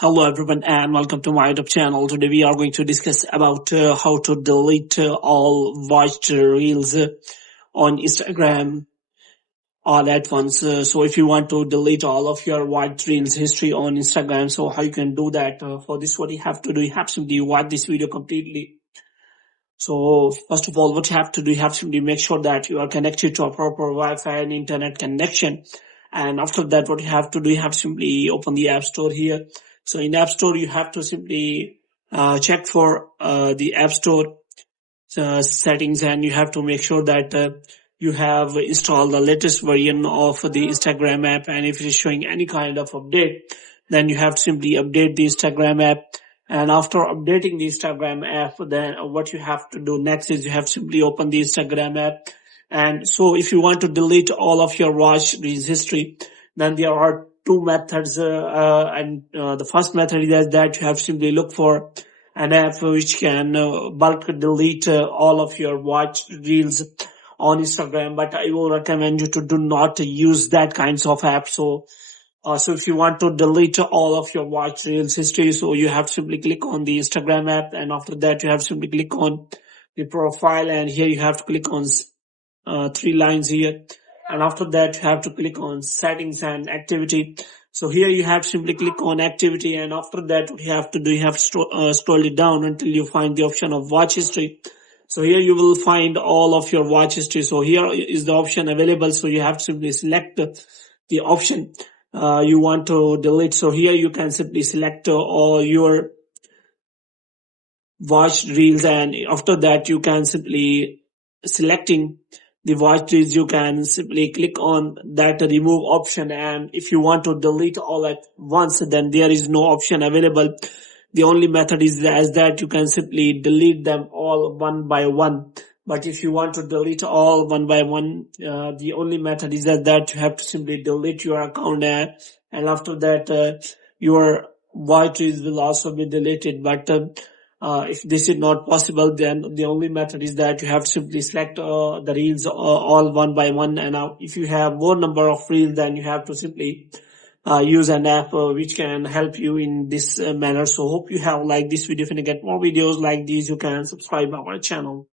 Hello everyone and welcome to my YouTube channel. Today we are going to discuss about how to delete all watched reels on Instagram all at once. So if you want to delete all of your watched reels history on Instagram, so how you can do that? For this, what you have to do, you have to simply watch this video completely. So first of all, what you have to do, you have to simply make sure that you are connected to a proper Wi-Fi and internet connection. And after that, what you have to do, you have to simply open the App Store here. So in App Store, you have to simply check for the App Store settings, and you have to make sure that you have installed the latest version of the Instagram app. And if it is showing any kind of update, then you have to simply update the Instagram app. And after updating the Instagram app, then what you have to do next is you have to simply open the Instagram app. And so if you want to delete all of your watch reels history, then there are two methods. The first method is that you have to simply look for an app which can bulk delete all of your watch reels on Instagram. But I will recommend you to do not use that kinds of app. So if you want to delete all of your watch reels history, so you have to simply click on the Instagram app, and after that you have to simply click on the profile, and here you have to click on three lines here, and after that you have to click on settings and activity. So here you have to simply click on activity, and after that what you have to do, you have to scroll it down until you find the option of watch history. So here you will find all of your watch history. So here is the option available, so you have to simply select the option you want to delete. So here you can simply select all your watched reels, and after that you can simply selecting the watched reels, you can simply click on that remove option. And if you want to delete all at once, then there is no option available. The only method is as that you can simply delete them all one by one. But if you want to delete all one by one, the only method is that you have to simply delete your account, and after that your watch reels will also be deleted. But if this is not possible, then the only method is that you have to simply select the reels all one by one. And now if you have more number of reels, then you have to simply use an app which can help you in this manner. So hope you have liked this video. If you get more videos like these, you can subscribe our channel.